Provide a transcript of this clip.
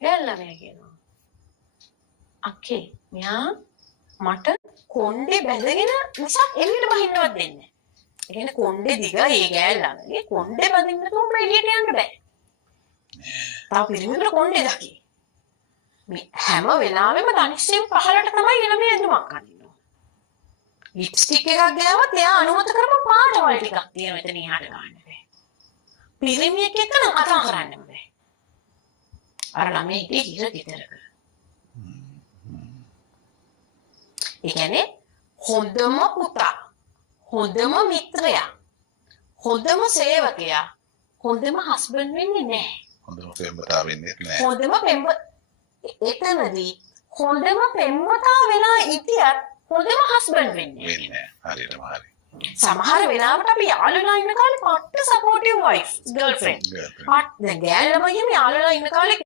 ගෑල්ලා කියනවා අක්කේ මෙයා මට කොණ්ඩේ බැඳගෙන මිසක් එළියට බහින්නවත් දෙන්නේ නැහැ. ඒ කියන්නේ කොණ්ඩේ දිග ඒ ගෑල්ලාගේ කොණ්ඩේ බඳින්න තුන් එළියට යන්න බෑ. තාම පිළිමිකට කොණ්ඩේ දකි. මේ හැම වෙලාවෙම තනිස්සෙන් පහලට තමයි එන මේ ඇඳුමක් අඳිනවා. ලිප්ස්ටික් එකක් ගෑවත් එයා අනුමත කරපු පාටවල් ටිකක් තියෙනවා එතන එහාට ගන්න බෑ. පිළිමියෙක් එක්ක නම් කතා කරන්න බෑ. අර ළමයි ඉතින් හිර විතරක. ඒ කියන්නේ හොඳම පුතා, හොඳම මිත්‍රයා, හොඳම සේවකයා, හොඳම හස්බන්ඩ් වෙන්නේ නැහැ. හොඳම පෙම්වතා වෙන්නේ නැහැ. හොඳම එතනදී හොඳම පෙම්වතා වෙලා ඉතියත් හොඳම හස්බන්ඩ් වෙන්නේ නැහැ. හරියටම හරි. සමහර වෙලාවට අපි යාළුවලා ඉන්න කාලේ පට්ට සපෝටිව් වයිෆ්, ගර්ල්ෆ්‍රෙන්ඩ්. දැන් ගෑල්ලම ගියම යාළුවලා ඉන්න කාලේ